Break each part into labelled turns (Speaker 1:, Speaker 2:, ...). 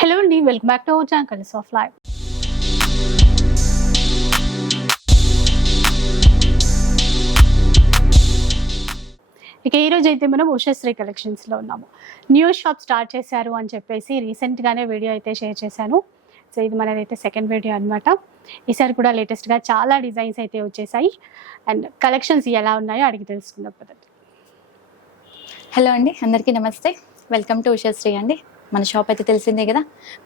Speaker 1: Hello అండి welcome back to our channel of life. ఇక ఈరోజు అయితే మనం ఉషశ్రీ కలెక్షన్స్లో ఉన్నాము. న్యూ షాప్ స్టార్ట్ చేశారు అని చెప్పేసి రీసెంట్గానే వీడియో అయితే షేర్ చేశాను. సో ఇది మనదైతే సెకండ్ వీడియో అన్నమాట. ఈసారి కూడా లేటెస్ట్గా చాలా డిజైన్స్ అయితే వచ్చేసాయి. అండ్ కలెక్షన్స్ ఎలా ఉన్నాయో అడిగి తెలుసుకుందాం పద్ధతి
Speaker 2: హలో అండి అందరికీ నమస్తే. వెల్కమ్ టు ఉషశ్రీ అండి. మన షాప్ అయితే తెలిసిందే కదా.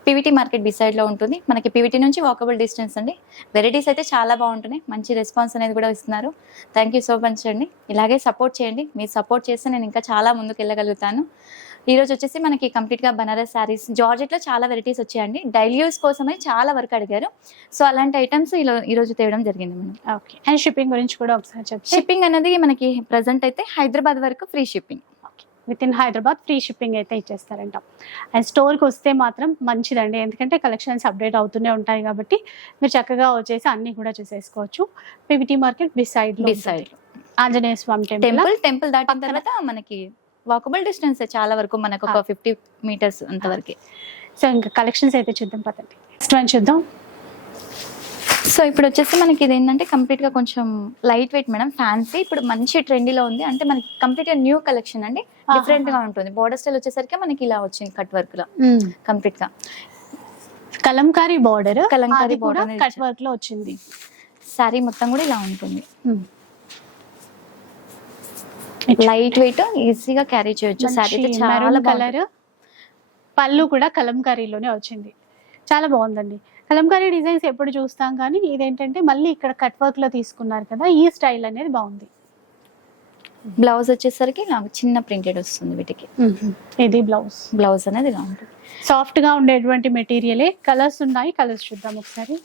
Speaker 2: పీవీటీ మార్కెట్ బిసైడ్లో ఉంటుంది. మనకి పీవీటీ నుంచి వాకబుల్ డిస్టెన్స్ అండి. వెరైటీస్ అయితే చాలా బాగుంటున్నాయి. మంచి రెస్పాన్స్ అనేది కూడా ఇస్తున్నారు. థ్యాంక్ యూ సో మచ్ అండి. ఇలాగే సపోర్ట్ చేయండి. మీరు సపోర్ట్ చేస్తే నేను ఇంకా చాలా ముందుకు వెళ్ళగలుగుతాను. ఈ రోజు వచ్చేసి మనకి కంప్లీట్గా బనారస్ శారీస్ జార్జెట్లో చాలా వెరైటీస్ వచ్చాయండి. డైలీ యూస్ కోసమే చాలా వరకు అడిగారు. సో అలాంటి ఐటమ్స్ ఈ రోజు తేవడం జరిగింది మనం
Speaker 1: ఓకే అండ్ షిప్పింగ్ గురించి కూడా ఒకసారి
Speaker 2: షిప్పింగ్ అనేది మనకి ప్రజెంట్ అయితే హైదరాబాద్ వరకు free shipping
Speaker 1: with in Hyderabad free shipping అయితే ఇచ్చేస్తారంట. అండ్ స్టోర్కి వస్తే మాత్రం మంచిదండి. ఎందుకంటే కలెక్షన్స్ అప్డేట్ అవుతూనే ఉంటాయి కాబట్టి మీరు చక్కగా వచ్చేసి అన్ని కూడా చూసేసుకోవచ్చు. PVT market beside
Speaker 2: Beside.
Speaker 1: Anjaneya Swamy temple
Speaker 2: temple దాటిన? తర్వాత మనకి వాకబుల్ డిస్టెన్స్ చాలా వరకు మనకు ఒక. ఫిఫ్టీ మీటర్స్ అంతవరకు
Speaker 1: సో ఇంకా కలెక్షన్స్ అయితే చూద్దాం పదండి. నెక్స్ట్ వన్ చూద్దాం.
Speaker 2: సో ఇప్పుడు వచ్చేసి మనకి ఇది ఏంటంటే కంప్లీట్గా కొంచెం లైట్ వెయిట్ మేడం ఫ్యాన్సీ ఇప్పుడు మంచి ట్రెండీలో ఉంది. అంటే మనకి కంప్లీట్గా న్యూ కలెక్షన్ అండి. డిఫరెంట్గా ఉంటుంది. బోర్డర్ స్టైల్ వచ్చేసరికి మనకి ఇలా వచ్చింది కట్ వర్క్లో. కంప్లీట్గా.
Speaker 1: Kalamkari border
Speaker 2: kalamkari border
Speaker 1: cut వర్క్లో వచ్చింది.
Speaker 2: శారీ మొత్తం కూడా ఇలా ఉంటుంది. లైట్ వెయిట్ ఈజీగా క్యారీ చేయొచ్చు. అయితే చాలా
Speaker 1: కలర్ పళ్ళు కూడా కలంకారీలోనే వచ్చింది. చాలా బాగుందండి. కలంకారీ డిజైన్స్ ఎప్పుడు చూస్తాం కానీ ఇదేంటంటే మళ్ళీ ఇక్కడ కట్ వర్క్లో తీసుకున్నారు కదా ఈ స్టైల్ అనేది బాగుంది.
Speaker 2: బ్లౌజ్ వచ్చేసరికి ఇలా చిన్న ప్రింటెడ్ వస్తుంది వీటికి.
Speaker 1: ఇది బ్లౌజ్.
Speaker 2: బ్లౌజ్ అనేది ఇలా ఉంటుంది
Speaker 1: సాఫ్ట్గా ఉండేటువంటి మెటీరియలే కలర్స్ ఉన్నాయి. కలర్స్ చూద్దాం ఒకసారి.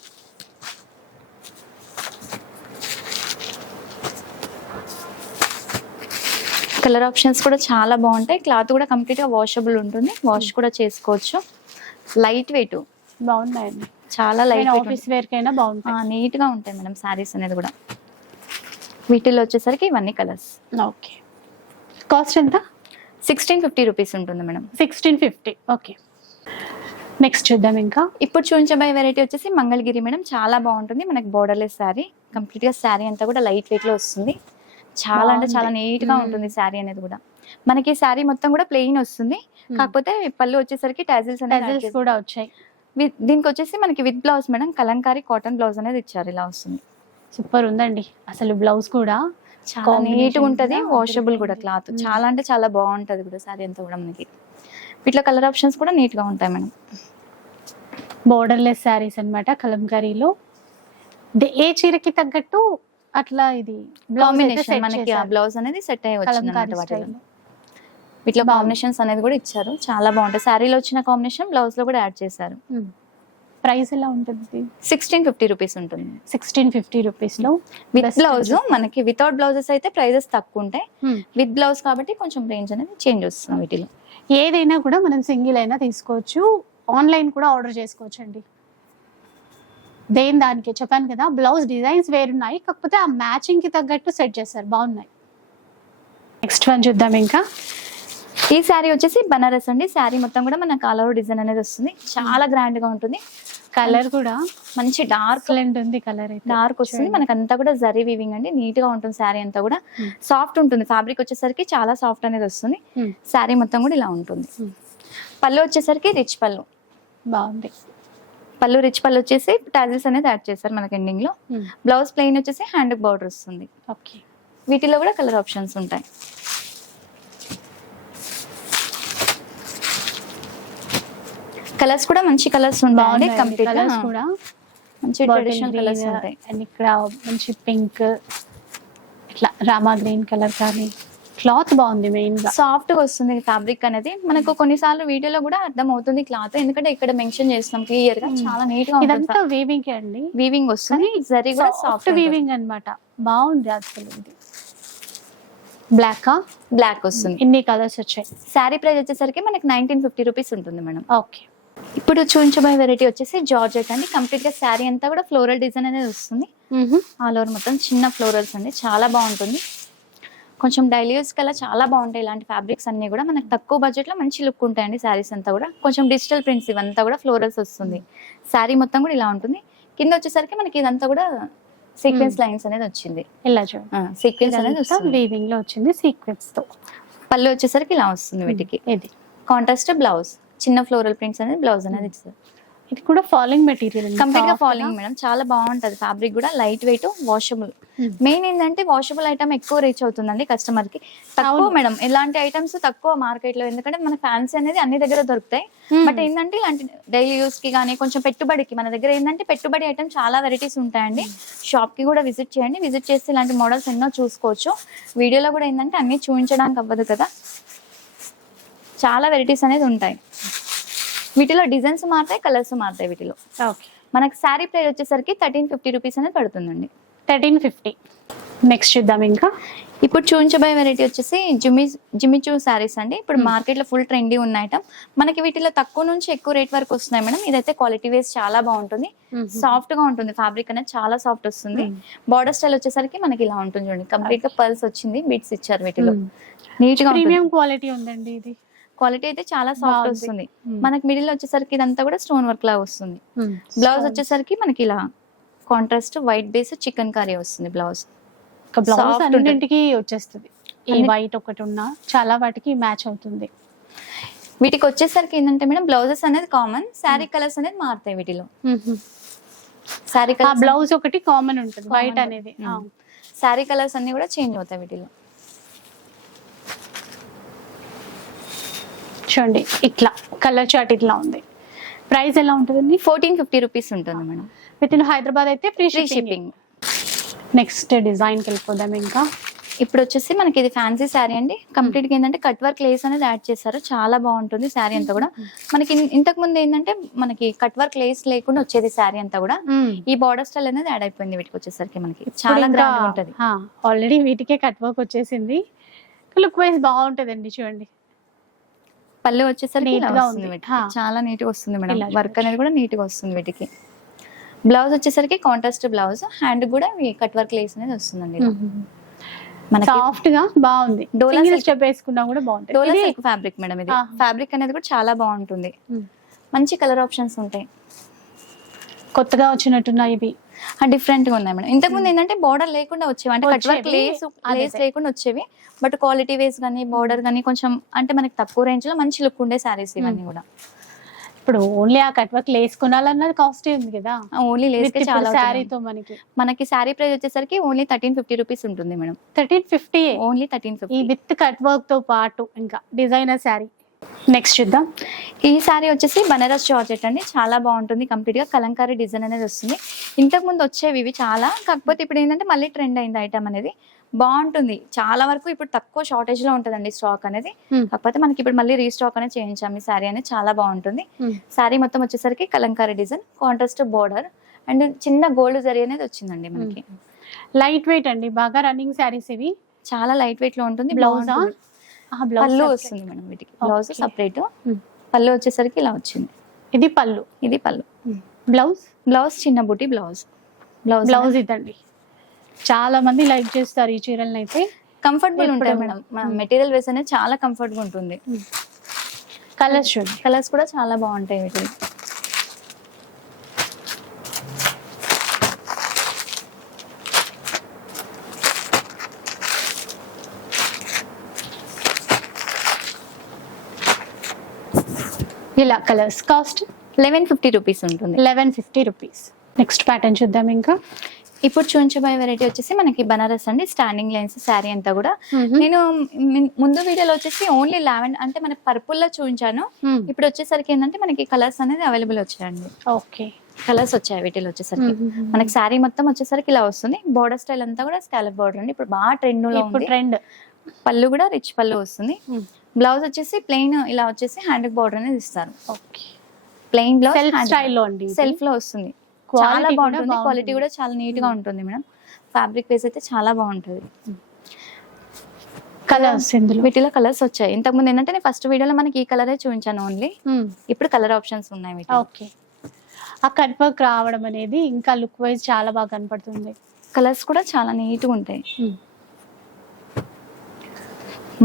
Speaker 2: కలర్ ఆప్షన్స్ కూడా చాలా బాగుంటాయి. క్లాత్ కూడా కంప్లీట్గా వాషబుల్ ఉంటుంది. వాష్ కూడా చేసుకోవచ్చు. లైట్ వెయిట్
Speaker 1: బాగున్నాయండి.
Speaker 2: చాలా లైట్
Speaker 1: ఆఫీస్ వేర్ కైనా బాగుంటాయి.
Speaker 2: నీట్గా ఉంటాయి మేడం శారీస్ అనేది కూడా. వీటిలో వచ్చేసరికి ఇవన్నీ కలర్స్
Speaker 1: ఓకే. కాస్ట్ ఎంత?
Speaker 2: సిక్స్టీన్ ఫిఫ్టీ రూపీస్ ఉంటుంది madam.
Speaker 1: Sixteen fifty okay. Next చూద్దాం ఇంకా.
Speaker 2: ఇప్పుడు చూపించబోయే వెరైటీ వచ్చేసి మంగళగిరి మేడం చాలా బాగుంటుంది. మనకి బోర్డర్లెస్ శారీ కంప్లీట్గా శారీ అంతా కూడా లైట్ వెయిట్లో వస్తుంది. చాలా అంటే చాలా. నీట్గా
Speaker 1: మ్మ్.
Speaker 2: ఉంటుంది శారీ అనేది కూడా. మనకి శారీ మొత్తం కూడా ప్లెయిన్ వస్తుంది. కాకపోతే పళ్ళు వచ్చేసరికి టాజిల్స్ అనేది
Speaker 1: కూడా వచ్చాయి.
Speaker 2: దీనికి వచ్చేసి మనకి with blouse madam kalamkari cotton blouse అనేది ఇచ్చారు ఇలా వస్తుంది.
Speaker 1: సూపర్ ఉందండి. అసలు బ్లౌజ్ కూడా
Speaker 2: చాలా
Speaker 1: Combination
Speaker 2: నీట్ ఉంటది వాషబుల్ కూడా. Cloth
Speaker 1: hmm.
Speaker 2: చాలా అంటే చాలా బాగుంటది కూడా శారీ అంతా కూడా మనకి. వీటిలో కలర్ ఆప్షన్స్ కూడా నీట్గా ఉంటాయి మేడం.
Speaker 1: బోర్డర్లెస్ శారీస్ అన్నమాట కలంకారీలో. దే- ఏ చీరకి తగ్గట్టు అట్లా ఇది
Speaker 2: కాంబినేషన్ మనకి ఆ. బ్లౌజ్ అనేది సెట్ అయ్యి వచ్చింది వాటిలో. కాంబినేషన్స్ అనేది కూడా ఇచ్చారు. చాలా బాగుంటాయి. శారీలో వచ్చిన కాంబినేషన్ బ్లౌజ్లో కూడా యాడ్ చేశారు.
Speaker 1: ప్రైస్ ఎలా ఉంటుంది
Speaker 2: సిక్స్టీన్ ఫిఫ్టీ రూపీస్ ఉంటుంది.
Speaker 1: సిక్స్టీన్ ఫిఫ్టీ రూపీస్లో.
Speaker 2: With
Speaker 1: Best
Speaker 2: blouse. మనకి వితౌట్ బ్లౌజెస్ అయితే ప్రైజెస్ తక్కువ ఉంటాయి. విత్ బ్లౌజ్ కాబట్టి కొంచెం రేంజ్ అనేది చేంజ్ వస్తుంది వీటిలో.
Speaker 1: ఏదైనా కూడా మనం సింగిల్ అయినా తీసుకోవచ్చు. ఆన్లైన్ కూడా ఆర్డర్ చేసుకోవచ్చు అండి దేని దానికి? చెప్పాను కదా బ్లౌజ్ డిజైన్స్ వేరున్నాయి కాకపోతే ఆ మ్యాచింగ్కి తగ్గట్టు సెట్ చేస్తారు బాగున్నాయి. నెక్స్ట్ వన్ చూద్దాం ఇంకా.
Speaker 2: ఈ శారీ వచ్చేసి బనారస్ అండి. శారీ మొత్తం కూడా మన కలర్ డిజైన్ అనేది వస్తుంది. చాలా గ్రాండ్గా ఉంటుంది.
Speaker 1: కలర్ కూడా
Speaker 2: మంచి డార్క్
Speaker 1: ఉంది కలర్
Speaker 2: డార్క్ వస్తుంది. మనకి అంతా కూడా జరీ వీవింగ్ అండి. నీట్గా ఉంటుంది శారీ అంతా కూడా.
Speaker 1: Hmm.
Speaker 2: సాఫ్ట్ ఉంటుంది. ఫ్యాబ్రిక్ వచ్చేసరికి చాలా సాఫ్ట్ అనేది వస్తుంది.
Speaker 1: Hmm.
Speaker 2: శారీ మొత్తం కూడా ఇలా ఉంటుంది.
Speaker 1: Hmm.
Speaker 2: పళ్ళు వచ్చేసరికి రిచ్ పళ్ళు.
Speaker 1: బాగుంది.
Speaker 2: పళ్ళు రిచ్ పళ్ళు వచ్చేసి టాజిల్స్ అనేది యాడ్ చేస్తారు మనకి ఎండింగ్లో. బ్లౌజ్ ప్లెయిన్ వచ్చేసి హ్యాండ్ బార్డర్ వస్తుంది.
Speaker 1: ఓకే
Speaker 2: వీటిలో కూడా కలర్ ఆప్షన్స్ ఉంటాయి. కలర్స్ కూడా మంచి కలర్స్ ఉంటాయి. కంప్లీట్
Speaker 1: కలర్స్ కూడా.
Speaker 2: మంచి ట్రెడిషనల్ కలర్స్ ఉంటాయి.
Speaker 1: అండ్ ఇక్కడ మంచి పింక్ ఇట్లా రామా గ్రీన్ కలర్ కానీ క్లాత్ బాగుంది మెయిన్
Speaker 2: సాఫ్ట్గా వస్తుంది ఫ్యాబ్రిక్ అనేది. మనకు కొన్నిసార్లు వీడియోలో కూడా అర్థం అవుతుంది క్లాత్. ఎందుకంటే ఇక్కడ మెన్షన్ చేస్తున్నాం క్లియర్గా.
Speaker 1: Hmm.
Speaker 2: చాలా నీట్గా
Speaker 1: ఇదంతా వీవింగ్ అండి.
Speaker 2: వీవింగ్ వస్తుంది. జరీ కూడా
Speaker 1: సాఫ్ట్ వీవింగ్ అన్నమాట. బాగుంది అసలు ఇది. బ్లాక్
Speaker 2: బ్లాక్ వస్తుంది.
Speaker 1: ఇన్ని కలర్స్ వచ్చాయి.
Speaker 2: శారీ ప్రైస్ వచ్చేసరికి మనకి నైన్టీన్ ఫిఫ్టీ రూపీస్ ఉంటుంది మేడం.
Speaker 1: ఓకే
Speaker 2: ఇప్పుడు చూపించబోయే వెరైటీ వచ్చేసి జార్జెట్ అండి. కంప్లీట్గా శారీ అంతా కూడా ఫ్లోరల్ డిజైన్ అనేది వస్తుంది. ఆల్ ఓవర్ మొత్తం చిన్న ఫ్లోరల్స్ అండి. చాలా బాగుంటుంది. కొంచెం డైలీ యూస్ కల్లా చాలా బాగుంటాయి. ఇలాంటి ఫ్యాబ్రిక్స్ అన్ని కూడా మనకి తక్కువ బడ్జెట్లో మంచి లుక్ ఉంటాయండి శారీస్ అంతా కూడా. కొంచెం డిజిటల్ ప్రింట్స్ ఇవంతా కూడా ఫ్లోరల్స్ వస్తుంది. శారీ మొత్తం కూడా ఇలా ఉంటుంది. కింద వచ్చేసరికి మనకి ఇదంతా కూడా సీక్వెన్స్ లైన్స్ అనేది వచ్చింది.
Speaker 1: ఇలా చూడండి
Speaker 2: సీక్వెన్స్ అనేది
Speaker 1: వీవింగ్లో వచ్చింది సీక్వెన్స్తో.
Speaker 2: పళ్ళు వచ్చేసరికి ఇలా వస్తుంది వీటికి.
Speaker 1: ఇది.
Speaker 2: కాంట్రాస్ట్ బ్లౌజ్ చిన్న ఫ్లోరల్ ప్రింట్స్ అనేది బ్లౌజ్ అనేది ఇస్తుంది.
Speaker 1: ఇది కూడా ఫాలింగ్ మెటీరియల్
Speaker 2: కంప్లీట్గా? ఫాలింగ్ మేడం చాలా బాగుంటది. ఫ్యాబ్రిక్ కూడా light weight washable
Speaker 1: Hmm.
Speaker 2: Main ఏంటంటే వాషబుల్ ఐటమ్ ఎక్కువ రీచ్ అవుతుందండి కస్టమర్కి. తక్కువ. మేడం ఇలాంటి ఐటమ్స్ తక్కువ మార్కెట్లో. ఎందుకంటే మన ఫ్యాన్సీ అనేది అన్ని దగ్గర దొరుకుతాయి.
Speaker 1: Hmm.
Speaker 2: బట్ ఏంటంటే ఇలాంటి డైలీ యూస్కి కానీ కొంచెం పెట్టుబడికి మన దగ్గర ఏంటంటే పెట్టుబడి ఐటమ్ చాలా వెరైటీస్ ఉంటాయండి. షాప్కి కూడా విజిట్ చేయండి. విజిట్ చేసి ఇలాంటి మోడల్స్ ఎన్నో చూసుకోవచ్చు. వీడియోలో కూడా ఏంటంటే అన్ని చూపించడానికి అవ్వదు కదా. చాలా వెరైటీస్ అనేది ఉంటాయి. వీటిలో డిజైన్స్ మారుతాయి కలర్స్ మారుతాయి వీటిలో.
Speaker 1: ఓకే.
Speaker 2: మనకి శారీ ప్రైస్ వచ్చేసరికి థర్టీన్ ఫిఫ్టీ రూపీస్ అనేది పడుతుందండి.
Speaker 1: Thirteen fifty. నెక్స్ట్ చూద్దాం ఇంకా.
Speaker 2: ఇప్పుడు చూపించబోయే వెరైటీ వచ్చేసి జిమ్మి జిమ్మిచూ శారీస్ అండి. ఇప్పుడు
Speaker 1: Hmm.
Speaker 2: మార్కెట్లో ఫుల్ ట్రెండీ ఉన్న ఐటమ్. మనకి వీటిలో తక్కువ నుంచి ఎక్కువ రేట్ వరకు వస్తున్నాయి మేడం. ఇదైతే క్వాలిటీ వేస్ చాలా బాగుంటుంది. సాఫ్ట్గా ఉంటుంది. ఫ్యాబ్రిక్ అనేది చాలా సాఫ్ట్ వస్తుంది. బార్డర్ స్టైల్ వచ్చేసరికి మనకి ఇలా ఉంటుంది చూడండి. కంప్లీట్గా పర్ల్స్ వచ్చింది. బీట్స్ ఇచ్చారు వీటిలో. నీట్గా
Speaker 1: ప్రీమియం క్వాలిటీ ఉందండి ఇది.
Speaker 2: క్వాలిటీ అయితే చాలా సాఫ్ట్. వస్తుంది. మనకి మిడిల్ వచ్చేసరికి ఇదంతా కూడా స్టోన్ వర్క్ లాగా వస్తుంది. బ్లౌజ్ వచ్చేసరికి మనకి ఇలా contrast white base chicken curry వస్తుంది బ్లౌజ్.
Speaker 1: బ్లౌజ్. అన్నింటికి వచ్చేస్తుంది. ఈ వైట్ ఒకటి ఉన్నా చాలా వాటికి మ్యాచ్ అవుతుంది.
Speaker 2: వీటికి వచ్చేసరికి ఏంటంటే మేడం బ్లౌజెస్ అనేది కామన్ శారీ కలర్స్ అనేది మారుతాయి వీటిలో. శారీ
Speaker 1: ఆ
Speaker 2: కలర్స్
Speaker 1: బ్లౌజ్ ఒకటి కామన్ ఉంటుంది వైట్. అనేది.
Speaker 2: శారీ కలర్స్ అన్ని కూడా చేంజ్ అవుతాయి వీటిలో.
Speaker 1: చూడండి ఇట్లా కలర్ చార్ట్ ఇట్లా ఉంది. ప్రైస్ ఎలా ఉంటుందండి?
Speaker 2: ఫోర్టీన్ ఫిఫ్టీ రూపీస్ ఉంటుంది మేడం.
Speaker 1: విత్ ఇన్ హైదరాబాద్ అయితే ఫ్రీ షిప్పింగ్ నెక్స్ట్ డిజైన్కి వెళ్ళిపోదాం ఇంకా.
Speaker 2: ఇప్పుడు వచ్చేసి మనకి ఇది ఫ్యాన్సీ శారీ అండి. కంప్లీట్గా ఏంటంటే కట్ వర్క్ లేస్ అనేది యాడ్ చేశారు. చాలా బాగుంటుంది శారీ అంతా కూడా. మనకి ఇంతకు ముందు ఏంటంటే మనకి కట్ వర్క్ లేస్ లేకుండా వచ్చేది శారీ అంతా కూడా. ఈ బార్డర్ స్టైల్ అనేది యాడ్ అయిపోయింది వీటికి వచ్చేసరికి మనకి. చాలా గ్రాండ్ ఉంటది.
Speaker 1: ఆల్రెడీ వీటికే కట్ వర్క్ వచ్చేసింది. లుక్ వైజ్ బాగుంటదండి చూడండి.
Speaker 2: పళ్ళు వచ్చేసరికి ఇలా
Speaker 1: గా ఉంది.
Speaker 2: చాలా నీట్గా వస్తుంది మేడం. వర్క్ అనేది కూడా నీట్గా వస్తుంది వీటికి. బ్లౌజ్ వచ్చేసరికి కాంట్రాస్ట్ బ్లౌజ్ హ్యాండ్ కూడా కట్ వర్క్ లేస్ అనేది వస్తుందండి
Speaker 1: సాఫ్ట్గా బాగుంది.
Speaker 2: డోలా
Speaker 1: స్టెప్ వేసుకున్నా కూడా బాగుంటుంది
Speaker 2: డోలా సిల్క్ ఫ్యాబ్రిక్ మేడం ఇది. ఫ్యాబ్రిక్ అనేది కూడా చాలా బాగుంటుంది. మంచి కలర్ ఆప్షన్స్ ఉంటాయి.
Speaker 1: కొత్తగా వచ్చినట్టున్న ఇవి.
Speaker 2: డిఫరెంట్గా ఉన్నాయి మేడం. ఇంతకు ముందు ఏంటంటే బార్డర్ లేకుండా వచ్చేవి. అంటే కట్ వర్క్. Lay's Lay's. లేకుండా వచ్చేవి. బట్ క్వాలిటీ వేస్ కానీ బార్డర్ కానీ కొంచెం అంటే మనకి తక్కువ రేంజ్లో మంచి లుక్ ఉండే శారీస్ ఇవన్నీ కూడా.
Speaker 1: ఇప్పుడు ఓన్లీ ఆ కట్ వర్క్ వేసుకున్నాలన్నది కాస్ట్ ఉంది కదా?
Speaker 2: ఓన్లీ లేస్ చాలా
Speaker 1: శారీతో. మనకి.
Speaker 2: మనకి శారీ ప్రైస్ వచ్చేసరికి ఓన్లీ థర్టీన్ ఫిఫ్టీ రూపీస్ ఉంటుంది madam.
Speaker 1: Thirteen fifty
Speaker 2: only thirteen fifty
Speaker 1: with cut వర్క్తో పాటు ఇంకా డిజైనర్ శారీ నెక్స్ట్ చూద్దాం.
Speaker 2: ఈ శారీ వచ్చేసి బనారస్ జార్జెట్ అండి. చాలా బాగుంటుంది కంప్లీట్గా. కలంకారీ డిజైన్ అనేది వస్తుంది. ఇంతకు ముందు వచ్చేవి ఇవి చాలా. కాకపోతే ఇప్పుడు ఏంటంటే మళ్ళీ ట్రెండ్ అయింది ఐటమ్ అనేది. బాగుంటుంది. చాలా వరకు ఇప్పుడు తక్కువ షార్టేజ్లో ఉంటుందండి స్టాక్ అనేది.
Speaker 1: Hmm.
Speaker 2: కాకపోతే మనకి ఇప్పుడు మళ్ళీ రీస్టాక్ అనేది చేయించాం. ఈ శారీ అనేది చాలా బాగుంటుంది. శారీ మొత్తం వచ్చేసరికి kalamkari design contrast border and చిన్న గోల్డ్ జరీ అనేది వచ్చిందండి మనకి.
Speaker 1: లైట్ వెయిట్ అండి. బాగా రన్నింగ్ శారీస్ ఇవి.
Speaker 2: చాలా లైట్ వెయిట్లో ఉంటుంది.
Speaker 1: బ్లౌజా.
Speaker 2: పళ్ళు వస్తుంది మేడం వీటికి. బ్లౌజ్. సపరేట్. పళ్ళు వచ్చేసరికి ఇలా వచ్చింది.
Speaker 1: ఇది పళ్ళు.
Speaker 2: ఇది పళ్ళు.
Speaker 1: బ్లౌజ్?
Speaker 2: బ్లౌజ్ చిన్న బుట్టి బ్లౌజ్. బ్లౌజ్
Speaker 1: బ్లౌజ్ ఇదండి. చాలా మంది లైక్ చేస్తారు ఈ చీరలను అయితే
Speaker 2: కంఫర్టబుల్ ఉంటాయి మేడం. మెటీరియల్ వేస్ అనేది చాలా కంఫర్ట్గా ఉంటుంది
Speaker 1: కలర్స్
Speaker 2: కలర్స్ కూడా చాలా బాగుంటాయి వీటి
Speaker 1: ఇలా colours cost
Speaker 2: eleven fifty rupees ఉంటుంది.
Speaker 1: Eleven fifty rupees next pattern చూద్దాం ఇంకా.
Speaker 2: ఇప్పుడు చూపించబోయే వెరైటీ వచ్చేసి మనకి బనారస్ అండి. స్టాండింగ్ లైన్స్ శారీ అంతా కూడా. నేను మిన్- ముందు వీడియోలో వచ్చేసి ఓన్లీ లావెండర్ అంటే మనకి పర్పుల్లో చూపించాను. ఇప్పుడు వచ్చేసరికి ఏంటంటే మనకి కలర్స్ అనేది అవైలబుల్ వచ్చాయండి.
Speaker 1: ఓకే.
Speaker 2: కలర్స్ వచ్చాయి వీటిలో వచ్చేసరికి. మనకి శారీ మొత్తం వచ్చేసరికి ఇలా వస్తుంది. బోర్డర్ స్టైల్ అంతా కూడా స్కాలప్ బోర్డర్ అండి. ఇప్పుడు బాగా ట్రెండ్లో
Speaker 1: ట్రెండ్
Speaker 2: పళ్ళు కూడా రిచ్ పళ్ళు వస్తుంది. బ్లౌజ్ వచ్చేసి ప్లెయిన్ ఇలా వచ్చేసి హ్యాండ్ బోర్డర్ అనేది ఇస్తారు.
Speaker 1: ఓకే.
Speaker 2: ప్లెయిన్ బ్లౌజ్
Speaker 1: స్టైల్లో అండి.
Speaker 2: సెల్ఫ్లో వస్తుంది. చాలా బాగుంటుంది. క్వాలిటీ కూడా చాలా నీట్గా ఉంటుంది మేడం. ఫ్యాబ్రిక్ వేస్ అయితే చాలా బాగుంటుంది.
Speaker 1: కలర్స్ ఇందులో
Speaker 2: వీటిలో కలర్స్ వచ్చాయి. ఇంతకు ముందు ఏంటంటే నేను ఫస్ట్ వీడియోలో మనకి ఈ కలరే చూపించాను ఓన్లీ ఇప్పుడు కలర్ ఆప్షన్స్ ఉన్నాయి
Speaker 1: ఓకే. ఆ కట్ వర్క్ రావడం అనేది ఇంకా లుక్ వైజ్ చాలా బాగా కనపడుతుంది.
Speaker 2: కలర్స్ కూడా చాలా నీట్గా ఉంటాయి.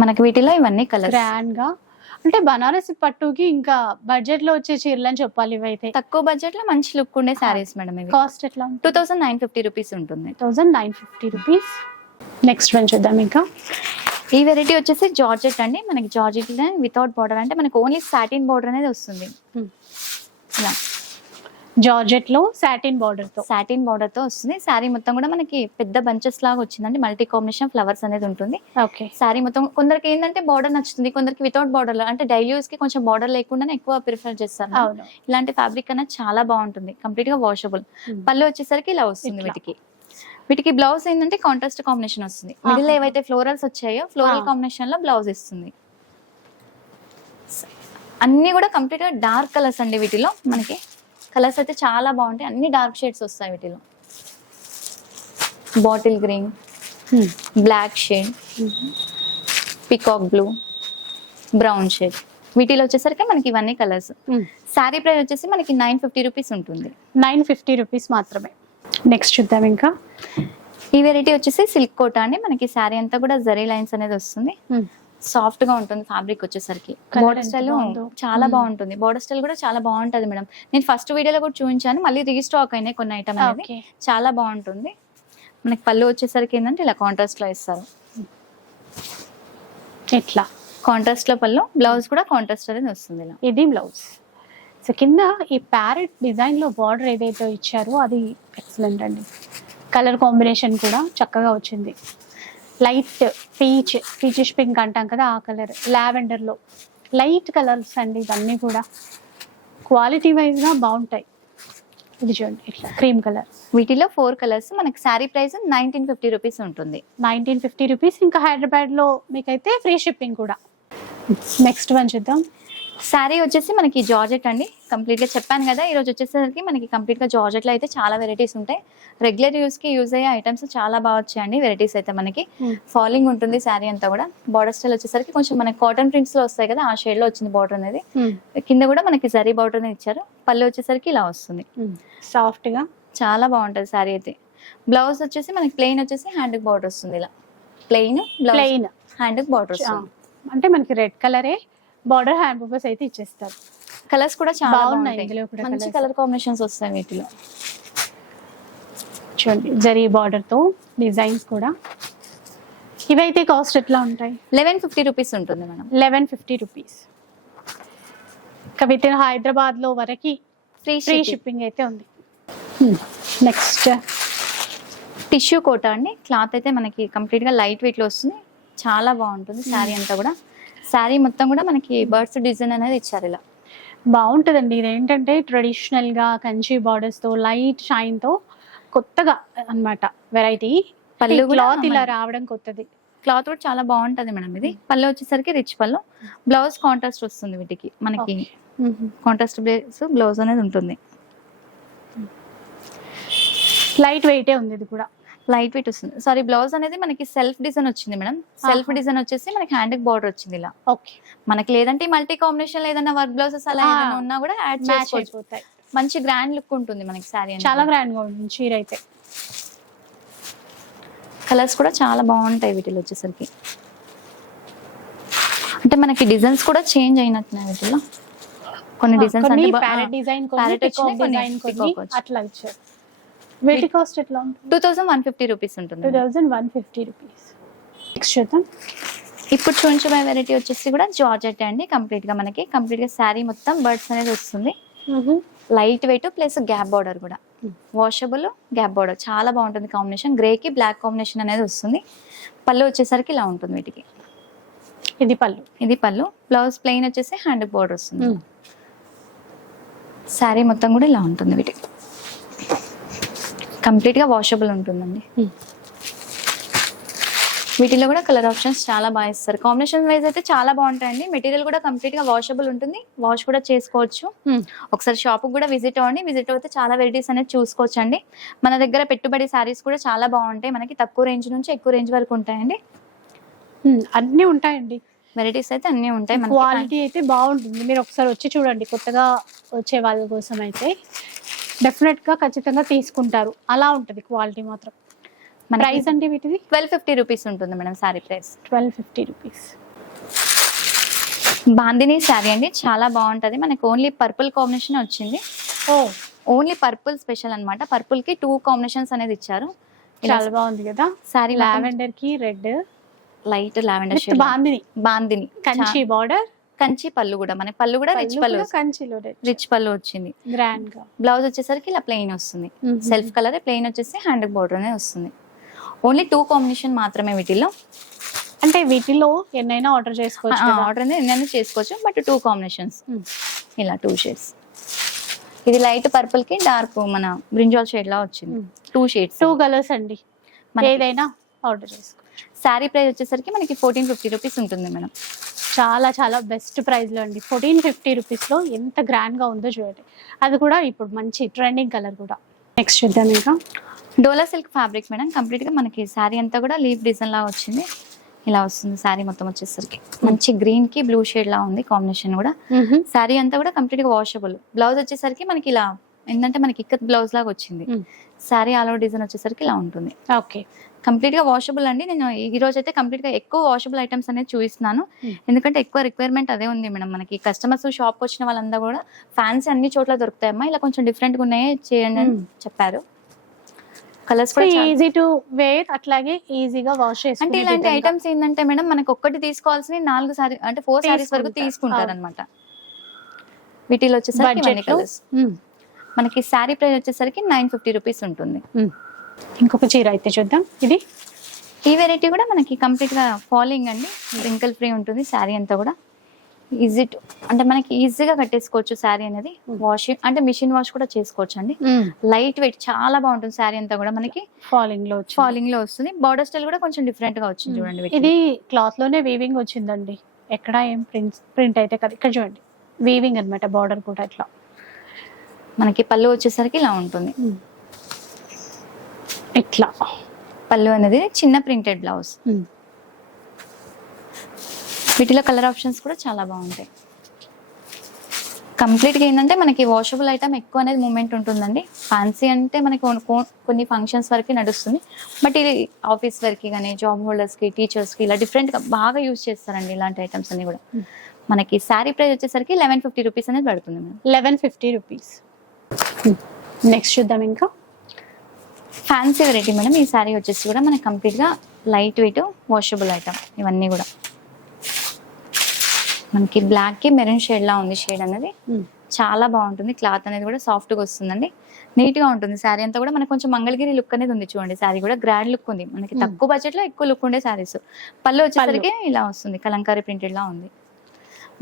Speaker 2: మనకి వీటిలో ఇవన్నీ కలర్స్
Speaker 1: గ్రాండ్గా అంటే బనారసి పట్టుకి ఇంకా బడ్జెట్లో వచ్చే చీరలు అని చెప్పాలి ఇవైతే.
Speaker 2: తక్కువ బడ్జెట్లో మంచి లుక్ ఉండే శారీస్ మేడం ఇవి.
Speaker 1: కాస్ట్ ఎట్లా
Speaker 2: two thousand nine fifty rupees ఉంటుంది
Speaker 1: thousand nine fifty rupees. Next one చూద్దాం ఇంకా.
Speaker 2: ఈ వెరైటీ వచ్చేసి జార్జెట్ అండి. మనకి జార్జెట్ వితౌట్ బార్డర్ అంటే మనకి ఓన్లీ సాటిన్ బార్డర్ అనేది వస్తుంది. ఇలా.
Speaker 1: జార్జెట్లో సాటిన్ బార్డర్తో.
Speaker 2: సాటిన్ బార్డర్తో వస్తుంది. శారీ మొత్తం కూడా మనకి పెద్ద బంచెస్ లాగా వచ్చిందండి. మల్టీ కాంబినేషన్ ఫ్లవర్స్ అనేది ఉంటుంది.
Speaker 1: ఓకే.
Speaker 2: శారీ మొత్తం కొందరికి ఏంటంటే బార్డర్ నచ్చుతుంది. కొందరికి వితౌట్ బార్డర్ అంటే డైలీ యూస్కి కొంచెం బార్డర్ లేకుండానే ఎక్కువ ప్రిఫర్ చేస్తారు ఇలాంటి ఫ్యాబ్రిక్ అనేది చాలా బాగుంటుంది. కంప్లీట్గా వాషబుల్.
Speaker 1: Hmm.
Speaker 2: పళ్ళు వచ్చేసరికి ఇలా వస్తుంది. వీటికి. వీటికి బ్లౌజ్ ఏంటంటే కాంట్రాస్ట్ కాంబినేషన్ వస్తుంది. మిడిల్. ఏవైతే ఫ్లోరల్స్ వచ్చాయో ఫ్లోరల్. కాంబినేషన్లో బ్లౌజ్ ఇస్తుంది. అన్ని కూడా కంప్లీట్గా డార్క్ కలర్స్ అండి వీటిలో మనకి. కలర్స్ అయితే చాలా బాగుంటాయి. అన్ని డార్క్ షేడ్స్ వస్తాయి వీటిలో. Bottle green
Speaker 1: Hmm.
Speaker 2: Black shade peacock blue brown shade వీటిలో వచ్చేసరికి మనకి ఇవన్నీ కలర్స్ శారీ ప్రైస్ వచ్చేసి మనకి నైన్ ఫిఫ్టీ రూపీస్ ఉంటుంది.
Speaker 1: నైన్ ఫిఫ్టీ రూపీస్ మాత్రమే. నెక్స్ట్ చూద్దాం ఇంకా.
Speaker 2: ఈ వెరైటీ వచ్చేసి సిల్క్ కోట అండి. మనకి శారీ అంతా కూడా జరీ లైన్స్ అనేది వస్తుంది. సాఫ్ట్గా ఉంటుంది ఫ్యాబ్రిక్ వచ్చేసరికి. Border style. చాలా
Speaker 1: Hmm.
Speaker 2: బాగుంటుంది. బోర్డర్ స్టైల్ కూడా చాలా బాగుంటది మేడం. నేను ఫస్ట్ వీడియోలో కూడా చూపించాను. మళ్ళీ రీస్టాక్ అయినాయి కొన్ని ఐటమ్ అనేది చాలా బాగుంటుంది. మనకి పళ్ళు వచ్చేసరికి ఏంటంటే ఇలా కాంట్రాస్ట్లో ఇస్తారు
Speaker 1: ఇట్లా
Speaker 2: కాంట్రాస్ట్లో పళ్ళు బ్లౌజ్ కూడా కాంట్రాస్ట్ అనేది వస్తుంది ఇలా.
Speaker 1: ఇది బ్లౌజ్ సో కింద ఈ ప్యారెట్ డిజైన్లో బార్డర్ ఏదైతే ఇచ్చారో అది ఎక్సలెంట్ అండి. కలర్ కాంబినేషన్ కూడా చక్కగా వచ్చింది. లైట్ పీచ్ పీచిష్ పింక్ అంటాం కదా ఆ కలర్ లావెండర్లో. లైట్ కలర్స్ అండి ఇవన్నీ కూడా. క్వాలిటీ వైజ్గా బాగుంటాయి. ఇది చూడండి ఇట్లా క్రీమ్ కలర్.
Speaker 2: వీటిలో ఫోర్ కలర్స్. మనకి sari price nineteen fifty rupees ఉంటుంది.
Speaker 1: Nineteen fifty rupees. ఇంకా హైదరాబాద్లో మీకైతే ఫ్రీ షిప్పింగ్ కూడా. నెక్స్ట్ వన్ చూద్దాం.
Speaker 2: శారీ వచ్చేసి మనకి జార్జెట్ అండి. కంప్లీట్గా చెప్పాను కదా ఈ రోజు వచ్చేసరికి మనకి కంప్లీట్గా జార్జెట్లో అయితే చాలా వెరైటీస్ ఉంటాయి. రెగ్యులర్ యూస్కి యూజ్ అయ్యే ఐటమ్స్ చాలా బాగా వచ్చాయండి వెరైటీస్ అయితే మనకి.
Speaker 1: Hmm.
Speaker 2: ఫాలింగ్ ఉంటుంది శారీ అంతా కూడా. బార్డర్ స్టైల్ వచ్చేసరికి కొంచెం మనకి కాటన్ ప్రింట్స్లో వస్తాయి కదా ఆ షేడ్లో వచ్చింది బార్డర్ అనేది. కింద కూడా మనకి జరీ బార్డర్ అనేది ఇచ్చారు. పళ్ళు వచ్చేసరికి ఇలా వస్తుంది.
Speaker 1: సాఫ్ట్గా?
Speaker 2: చాలా బాగుంటుంది శారీ అయితే. బ్లౌజ్ వచ్చేసి మనకి ప్లెయిన్ వచ్చేసి హ్యాండ్ బార్డర్ వస్తుంది ఇలా. Plain blouse
Speaker 1: plain
Speaker 2: hand border వస్తుంది.
Speaker 1: అంటే మనకి రెడ్ కలరే బార్డర్ హ్యాండ్ పర్పస్ అయితే ఇచ్చేస్తారు.
Speaker 2: కలర్స్ కూడా చాలా
Speaker 1: బాగున్నాయి.
Speaker 2: బాగున్నాయి
Speaker 1: ఇందులో కూడా
Speaker 2: మంచి. కలర్ కాంబినేషన్స్ వస్తాయి వీటిలో.
Speaker 1: చూడండి జరీ బార్డర్తో డిజైన్స్ కూడా. ఇవైతే కాస్ట్ ఎట్లా ఉంటాయి?
Speaker 2: లెవెన్ ఫిఫ్టీ రూపీస్ ఉంటుంది మేడం.
Speaker 1: లెవెన్ ఫిఫ్టీ రూపీస్ ఇంకా విత్ ఇన్ హైదరాబాద్లో వరకు
Speaker 2: ఫ్రీ
Speaker 1: ఫ్రీ
Speaker 2: షిప్
Speaker 1: షిప్పింగ్ అయితే ఉంది. నెక్స్ట్
Speaker 2: టిష్యూ కోట అండి. క్లాత్ అయితే మనకి కంప్లీట్గా లైట్ వెయిట్లో వస్తుంది. చాలా బాగుంటుంది. శారీ అంతా కూడా. శారీ మొత్తం కూడా మనకి బర్డ్స్ డిజైన్ అనేది ఇచ్చారు ఇలా.
Speaker 1: బాగుంటుందండి. ఇది ఏంటంటే ట్రెడిషనల్గా కంచి బార్డర్స్తో లైట్ షైన్తో కొత్తగా అన్నమాట వెరైటీ
Speaker 2: పళ్ళు
Speaker 1: క్లాత్ ఇలా రావడం కొత్తది.
Speaker 2: క్లాత్ కూడా చాలా బాగుంటది మేడం ఇది. పళ్ళు వచ్చేసరికి రిచ్ పళ్ళు. బ్లౌజ్ కాంట్రాస్ట్ వస్తుంది వీటికి మనకి. కాంట్రాస్ట్ బ్లౌజ్ బ్లౌజ్ అనేది ఉంటుంది.
Speaker 1: లైట్ వెయిటే ఉంది ఇది కూడా.
Speaker 2: లైట్ వెయిట్ వస్తుంది. సారీ బ్లౌజ్ అనేది మనకి సెల్ఫ్ డిజైన్ వచ్చింది మేడం. సెల్ఫ్. డిజైన్ వచ్చేసి మనకి హ్యాండ్ బార్డర్ వచ్చింది ఇలా.
Speaker 1: ఓకే.
Speaker 2: మనకి లేదంటే మల్టీ కాంబినేషన్ ఏదైనా వర్క్ బ్లౌజెస్ అలా. ఏదైనా ఉన్నా కూడా యాడ్ చేసుకోవచ్చు. మంచి గ్రాండ్ లుక్ ఉంటుంది మనకి శారీ
Speaker 1: చాలా గ్రాండ్గా ఉంటుంది చీర అయితే.
Speaker 2: కలర్స్ కూడా చాలా బాగుంటాయి వీటిలో వచ్చేసరికి. అంటే మనకి డిజైన్స్ కూడా చేంజ్ అయినట్టున్నాయి వీటిలో. కొన్ని డిజైన్స్ అంటే
Speaker 1: ప్యారెట్ డిజైన్ కొన్ని. అట్లా ఇచ్చారు. వీటి కాస్ట్ ఎట్లా ఉంటుంది
Speaker 2: two thousand one fifty rupees ఉంటుంది
Speaker 1: two thousand one fifty rupees next చూద్దాం.
Speaker 2: ఇప్పుడు చూపించబోయే వెరైటీ వచ్చేసి కూడా జార్జెట్ అండి. కంప్లీట్గా మనకి కంప్లీట్గా శారీ మొత్తం బర్డ్స్ అనేది వస్తుంది. Light weight plus gap border కూడా. వాషబుల్ గ్యాప్ బార్డర్ చాలా బాగుంటుంది కాంబినేషన్ గ్రే కి బ్లాక్ కాంబినేషన్ అనేది వస్తుంది. పళ్ళు వచ్చేసరికి ఇలా ఉంటుంది వీటికి.
Speaker 1: ఇది పళ్ళు.
Speaker 2: ఇది పళ్ళు. బ్లౌజ్ ప్లెయిన్ వచ్చేసి హ్యాండ్ బార్డర్ వస్తుంది. శారీ మొత్తం కూడా ఇలా ఉంటుంది వీటికి. కంప్లీట్గా వాషబుల్ ఉంటుందండి వీటిలో కూడా కలర్ ఆప్షన్స్ చాలా బాగా ఇస్తారు. కాంబినేషన్ వైజ్ అయితే చాలా బాగుంటాయండి. మెటీరియల్ కూడా కంప్లీట్గా వాషబుల్ ఉంటుంది. వాష్ కూడా చేసుకోవచ్చు. ఒకసారి షాప్ కూడా విజిట్ అవ్వండి. విజిట్ అవుతే చాలా వెరైటీస్ అనేది చూసుకోవచ్చు అండి మన దగ్గర పెట్టుబడి శారీస్ కూడా చాలా బాగుంటాయి. మనకి తక్కువ రేంజ్ నుంచి ఎక్కువ రేంజ్ వరకు ఉంటాయండి.
Speaker 1: అన్నీ ఉంటాయండి.
Speaker 2: వెరైటీస్ అయితే అన్నీ ఉంటాయి.
Speaker 1: క్వాలిటీ అయితే బాగుంటుంది. మీరు ఒకసారి వచ్చి చూడండి. కొత్తగా వచ్చే వాళ్ళ కోసం అయితే. డెఫినెట్గా ఖచ్చితంగా తీసుకుంటారు. అలా ఉంటది క్వాలిటీ మాత్రం. ప్రైస్ అంటే వీటిది?
Speaker 2: ట్వెల్వ్ ఫిఫ్టీ రూపీస్ ఉంటుంది madam sari price.
Speaker 1: Twelve fifty rupees.
Speaker 2: Bandhani sari అండి. చాలా బాగుంటది. మనకి ఓన్లీ పర్పుల్ కాంబినేషన్ వచ్చింది.
Speaker 1: ఓ.
Speaker 2: ఓన్లీ పర్పుల్ స్పెషల్ అన్నమాట. పర్పుల్కి టూ కాంబినేషన్స్ అనేది ఇచ్చారు.
Speaker 1: చాలా బాగుంది కదా.
Speaker 2: Sari
Speaker 1: లావెండర్కి red.
Speaker 2: Light lavender
Speaker 1: bandhani.
Speaker 2: Bandhani.
Speaker 1: Kanchi border.
Speaker 2: Kanchi pallu కూడా మనకి పళ్ళు కూడా రిచ్ పళ్ళు
Speaker 1: కంచిలో
Speaker 2: రిచ్ పళ్ళు వచ్చింది.
Speaker 1: గ్రాండ్గా
Speaker 2: బ్లౌజ్ వచ్చేసరికి ఇలా ప్లెయిన్ వస్తుంది. సెల్ఫ్ కలర్ ప్లెయిన్ వచ్చేసి హ్యాండ్ బోర్డర్ అనేది వస్తుంది. ఓన్లీ టూ కాంబినేషన్ మాత్రమే వీటిలో
Speaker 1: అంటే వీటిలో ఎన్నైనా ఆర్డర్ చేసుకోవచ్చు.
Speaker 2: ఆర్డర్ అనేది ఎన్నైనా చేసుకోవచ్చు బట్ టూ కాంబినేషన్స్. ఇలా టూ షేడ్స్ ఇది లైట్ పర్పుల్కి డార్క్ మన బ్రింజాల్ షేడ్ లా వచ్చింది. టూ షేడ్స్
Speaker 1: టూ కలర్స్ అండి. ఏదైనా ఆర్డర్ చేసుకోవచ్చు.
Speaker 2: శారీ ప్రైస్ వచ్చేసరికి మనకి ఫోర్టీన్ ఫిఫ్టీ రూపీస్ ఉంటుంది మేడం.
Speaker 1: చాలా చాలా బెస్ట్ ప్రైస్లో అండి. ఫోర్టీన్ ఫిఫ్టీ రూపీస్లో ఎంత గ్రాండ్గా ఉందో చూడండి. అది కూడా ఇప్పుడు మంచి ట్రెండింగ్ కలర్ కూడా. నెక్స్ట్ చూద్దాం ఇంకా.
Speaker 2: డోలా సిల్క్ ఫ్యాబ్రిక్ మేడం కంప్లీట్గా మనకి శారీ అంతా కూడా లీఫ్ డిజైన్ లా వచ్చింది. ఇలా వస్తుంది శారీ మొత్తం వచ్చేసరికి. మంచి గ్రీన్కి బ్లూ షేడ్ లా ఉంది కాంబినేషన్ కూడా. శారీ అంతా కూడా కంప్లీట్గా వాషబుల్ బ్లౌజ్ వచ్చేసరికి మనకి ఇలా ఏంటంటే మనకి ఇక్కత్ బ్లౌజ్ లాగా వచ్చింది. శారీ ఆల్ ఓవర్ డిజైన్ వచ్చేసరికి ఇలా ఉంటుంది.
Speaker 1: ఓకే
Speaker 2: కంప్లీట్గా వాషబుల్ అండి. నేను ఈ రోజు అయితే కంప్లీట్గా ఎక్కువ వాషబుల్ ఐటమ్స్ అనేది చూపిస్తున్నాను. ఎందుకంటే ఎక్కువ రిక్వైర్మెంట్ అదే ఉంది మేడం మనకి. కస్టమర్స్ షాప్ వచ్చిన వాళ్ళందరూ కూడా ఫ్యాన్సీ అన్ని చోట్ల దొరుకుతాయమ్మా. ఇలా కొంచెం డిఫరెంట్గా ఉన్నాయి చేయండి అని. చెప్పారు. కలర్స్ కూడా
Speaker 1: ఈజీ టు వేర్ అట్లాగే ఈజీగా వాష్
Speaker 2: అంటే ఇలాంటి ఐటమ్స్ ఏంటంటే మేడం మనకి ఒక్కటి తీసుకోవాల్సిన నాలుగు సారీ అంటే ఫోర్ సారీస్ వరకు
Speaker 1: తీసుకుంటారు.
Speaker 2: అనమాట వీటిలో వచ్చేసరికి. మనకి శారీ ప్రైస్ వచ్చేసరికి నైన్ ఫిఫ్టీ రూపీస్ ఉంటుంది.
Speaker 1: ఇంకొక చీర అయితే చూద్దాం. ఇది?
Speaker 2: ఈ వెరైటీ కూడా మనకి కంప్లీట్గా ఫాలోయింగ్ అండి. రింకల్ ఫ్రీ ఉంటుంది శారీ అంతా కూడా. ఈజీ టు అంటే మనకి ఈజీగా కట్టేసుకోవచ్చు శారీ అనేది. వాష్ అంటే మిషన్ వాష్ కూడా చేసుకోవచ్చు అండి. లైట్ వెయిట్ చాలా బాగుంటుంది శారీ అంతా కూడా మనకి. ఫాలింగ్లో. ఫాలింగ్లో వస్తుంది. బార్డర్ స్టైల్ కూడా కొంచెం డిఫరెంట్గా వచ్చింది చూడండి వీటిలో.
Speaker 1: ఇది క్లాత్లోనే వీవింగ్ వచ్చిందండి. ఎక్కడ ఏం ప్రింట్ ప్రింట్ అయితే కదా. ఇక్కడ చూడండి. వీవింగ్ అన్నమాట బార్డర్ కూడా ఇట్లా
Speaker 2: మనకి పళ్ళు వచ్చేసరికి ఇలా ఉంటుంది.
Speaker 1: ఇట్లా.
Speaker 2: పళ్ళు అనేది చిన్న ప్రింటెడ్ బ్లౌజ్. వీటిలో కలర్ ఆప్షన్స్ కూడా చాలా బాగుంటాయి. కంప్లీట్గా ఏంటంటే మనకి వాషబుల్ ఐటమ్ ఎక్కువ అనేది మూమెంట్ ఉంటుందండి. ఫ్యాన్సీ అంటే మనకి కొన్- కొన్- కొన్ని ఫంక్షన్స్ వరకు నడుస్తుంది. బట్ ఇది ఆఫీస్ వరకు కానీ జాబ్ హోల్డర్స్కి టీచర్స్కి ఇలా డిఫరెంట్గా బాగా యూజ్ చేస్తారండి ఇలాంటి ఐటమ్స్ అన్ని కూడా. మనకి శారీ ప్రైస్ వచ్చేసరికి లెవెన్ ఫిఫ్టీ రూపీస్ అనేది పడుతుంది.
Speaker 1: లెవెన్ ఫిఫ్టీ రూపీస్ నెక్స్ట్ చూద్దాం ఇంకా.
Speaker 2: ఫ్యాన్సీ వెరైటీ మేడం ఈ శారీ వచ్చేసి కూడా మనకి కంప్లీట్గా లైట్ వెయిట్ వాషబుల్ ఐటమ్ ఇవన్నీ కూడా. మనకి బ్లాక్కి మెరూన్ షేడ్ లా ఉంది షేడ్ అనేది చాలా బాగుంటుంది. క్లాత్ అనేది కూడా సాఫ్ట్గా వస్తుందండి. నీట్గా ఉంటుంది. శారీ అంతా కూడా మనకు కొంచెం మంగళగిరి లుక్ అనేది ఉంది చూడండి. శారీ కూడా గ్రాండ్ లుక్ ఉంది. మనకి
Speaker 1: Hmm.
Speaker 2: తక్కువ బడ్జెట్లో ఎక్కువ లుక్ ఉండే శారీస్ పళ్ళు వచ్చేసరికి ఇలా వస్తుంది. కలంకారీ ప్రింటెడ్ లా ఉంది.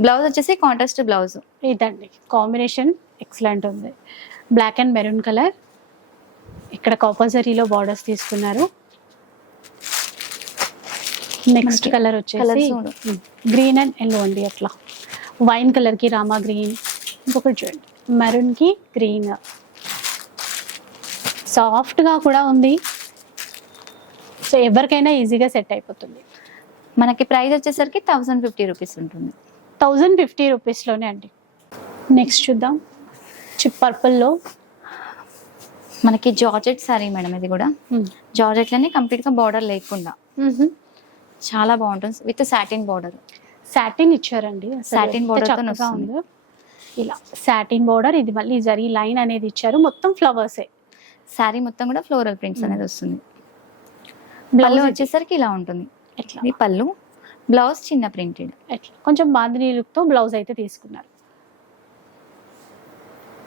Speaker 2: బ్లౌజ్ వచ్చేసి కాంట్రాస్ట్ బ్లౌజ్
Speaker 1: ఇదండి. కాంబినేషన్ ఎక్సలెంట్ ఉంది. బ్లాక్ అండ్ మెరూన్ కలర్ ఇక్కడ కాపర్జరీలో బార్డర్స్ తీసుకున్నారు. నెక్స్ట్ కలర్ వచ్చేసి. గ్రీన్ అండ్ ఎల్లో అండి అట్లా. వైన్ కలర్కి రామా గ్రీన్ ఇంకొకటి చూడండి. మెరూన్కి గ్రీన్ సాఫ్ట్గా కూడా ఉంది. సో ఎవరికైనా ఈజీగా సెట్ అయిపోతుంది.
Speaker 2: మనకి ప్రైస్ వచ్చేసరికి థౌసండ్ ఫిఫ్టీ రూపీస్ ఉంటుంది.
Speaker 1: థౌజండ్ ఫిఫ్టీ రూపీస్లోనే అండి. నెక్స్ట్ చూద్దాం. చిప్ పర్పుల్లో
Speaker 2: మనకి జార్జెట్ శారీ మేడం ఇది కూడా. జార్జెట్లోనే కంప్లీట్గా బార్డర్ లేకుండా. చాలా బాగుంటుంది. With satin border.
Speaker 1: సాటిన్ ఇచ్చారండి.
Speaker 2: వస్తుంది.
Speaker 1: ఉందో. ఇలా సాటిన్ బోర్డర్ ఇది మళ్ళీ జరీ లైన్ అనేది ఇచ్చారు. మొత్తం ఫ్లవర్సే.
Speaker 2: శారీ మొత్తం కూడా ఫ్లోరల్ ప్రింట్స్ అనేది వస్తుంది. పళ్ళు వచ్చేసరికి ఇలా ఉంటుంది.
Speaker 1: ఎట్లా?
Speaker 2: ఇది పళ్ళు. బ్లౌజ్ చిన్న ప్రింటెడ్.
Speaker 1: ఎట్లా? కొంచెం బాందిని లుక్తో బ్లౌజ్ అయితే తీసుకున్నారు.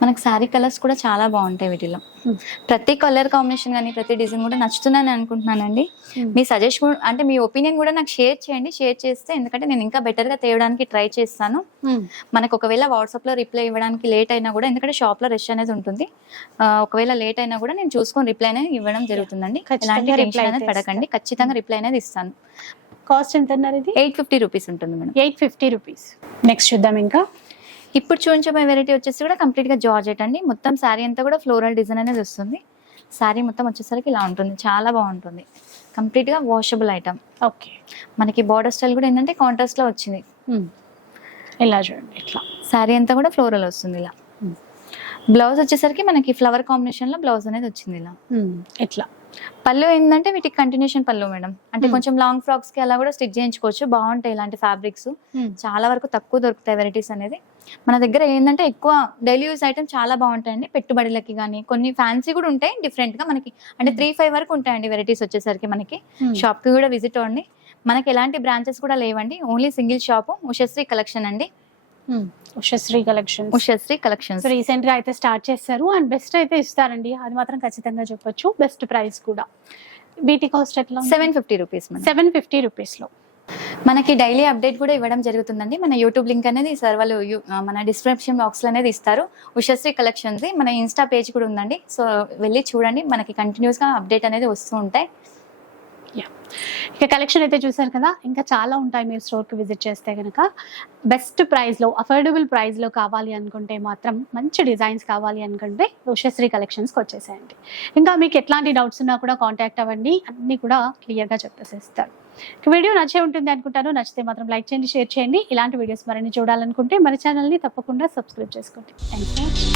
Speaker 2: మనకి శారీ కలర్స్ కూడా చాలా బాగుంటాయి వీటిలో.
Speaker 1: Hmm.
Speaker 2: ప్రతి కలర్ కాంబినేషన్ కానీ ప్రతి డిజైన్ కూడా నచ్చుతుందని అనుకుంటున్నానండి. మీ సజెషన్ అంటే మీ ఒపీనియన్ కూడా నాకు షేర్ చేయండి. షేర్ చేస్తే ఎందుకంటే నేను ఇంకా better గా తేవడానికి ట్రై చేస్తాను. మనకు ఒకవేళ వాట్సాప్లో రిప్లై ఇవ్వడానికి లేట్ అయినా కూడా ఎందుకంటే షాప్లో రష్ అనేది ఉంటుంది. ఒకవేళ లేట్ అయినా కూడా నేను చూసుకొని రిప్లై అనేది ఇవ్వడం జరుగుతుందండి. ఎలాంటి టెన్షన్ అనేది పడకండి. ఖచ్చితంగా రిప్లై అనేది ఇస్తాను.
Speaker 1: కాస్ట్ ఎంత అన్నారు ఇది?
Speaker 2: ఎయిట్ ఫిఫ్టీ రూపీస్ ఉంటుంది madam.
Speaker 1: Eight fifty rupees next చూద్దాం ఇంకా.
Speaker 2: ఇప్పుడు చూపించబోయే వెరైటీ వచ్చేసి కూడా కంప్లీట్గా జార్జెట్ అండి. మొత్తం శారీ అంతా కూడా ఫ్లోరల్ డిజైన్ అనేది వస్తుంది. శారీ మొత్తం వచ్చేసరికి ఇలా ఉంటుంది. చాలా బాగుంటుంది. కంప్లీట్గా వాషబుల్ ఐటమ్
Speaker 1: ఓకే.
Speaker 2: మనకి బార్డర్ స్టైల్ కూడా ఏంటంటే కాంట్రాస్ట్లో వచ్చింది.
Speaker 1: ఇలా చూడండి ఇట్లా.
Speaker 2: శారీ అంతా కూడా ఫ్లోరల్ వస్తుంది ఇలా. బ్లౌజ్ వచ్చేసరికి మనకి ఫ్లవర్ కాంబినేషన్లో బ్లౌజ్ అనేది వచ్చింది ఇలా.
Speaker 1: ఇట్లా.
Speaker 2: పళ్ళు ఏంటంటే వీటికి కంటిన్యూషన్ పళ్ళు మేడం. అంటే
Speaker 1: Hmm.
Speaker 2: కొంచెం లాంగ్ ఫ్రాక్స్కి అలా కూడా స్టిచ్ చేయించుకోవచ్చు. బాగుంటాయి ఇలాంటి ఫ్యాబ్రిక్స్ చాలా వరకు తక్కువ దొరుకుతాయి వెరైటీస్ అనేది. మన దగ్గర ఏంటంటే ఎక్కువ డైలీ యూస్ ఐటమ్ చాలా బాగుంటాయండి. పెట్టుబడులకి కానీ కొన్ని ఫ్యాన్సీ కూడా ఉంటాయి డిఫరెంట్గా మనకి. అంటే త్రీ ఫైవ్ వరకు ఉంటాయండి వెరైటీస్ వచ్చేసరికి మనకి. షాప్కి కూడా విజిట్ అవ్వండి. మనకి ఎలాంటి బ్రాంచెస్ కూడా లేవండి. Only single shop Ushashri collection అండి.
Speaker 1: Ushashri collection
Speaker 2: Ushashri collections.
Speaker 1: So రీసెంట్గా అయితే స్టార్ట్ చేస్తారు అండ్ బెస్ట్ అయితే ఇస్తారండి. అది మాత్రం ఖచ్చితంగా చెప్పొచ్చు. బెస్ట్ ప్రైస్ కూడా. వీటి కాస్ట్ ఎట్లా
Speaker 2: seven fifty rupees
Speaker 1: seven fifty రూపీస్లో
Speaker 2: మనకి డైలీ అప్డేట్ కూడా ఇవ్వడం జరుగుతుందండి. మన యూట్యూబ్ లింక్ అనేది సార్ వాళ్ళు మన డిస్క్రిప్షన్ బాక్స్లో అనేది ఇస్తారు ఉషశ్రీ కలెక్షన్స్ మన ఇన్స్టా పేజ్ కూడా ఉందండి. సో వెళ్ళి చూడండి. మనకి కంటిన్యూస్గా అప్డేట్ అనేది వస్తూ ఉంటాయి.
Speaker 1: ఇక కలెక్షన్ అయితే చూసారు కదా ఇంకా చాలా ఉంటాయి మీరు స్టోర్కి విజిట్ చేస్తే కనుక బెస్ట్ ప్రైస్లో అఫోర్డబుల్ ప్రైస్లో కావాలి అనుకుంటే మాత్రం మంచి డిజైన్స్ కావాలి అనుకుంటే రుషశ్రీ కలెక్షన్స్కి వచ్చేసేయండి. ఇంకా మీకు ఎట్లాంటి డౌట్స్ ఉన్నా కూడా కాంటాక్ట్ అవ్వండి అన్నీ కూడా క్లియర్గా చెప్పేసేస్తారు. వీడియో నచ్చే ఉంటుంది అనుకుంటాను నచ్చితే మాత్రం లైక్ చేయండి షేర్ చేయండి. ఇలాంటి వీడియోస్ మరిన్ని చూడాలనుకుంటే మన ఛానల్ని తప్పకుండా సబ్స్క్రైబ్ చేసుకోండి. Thank you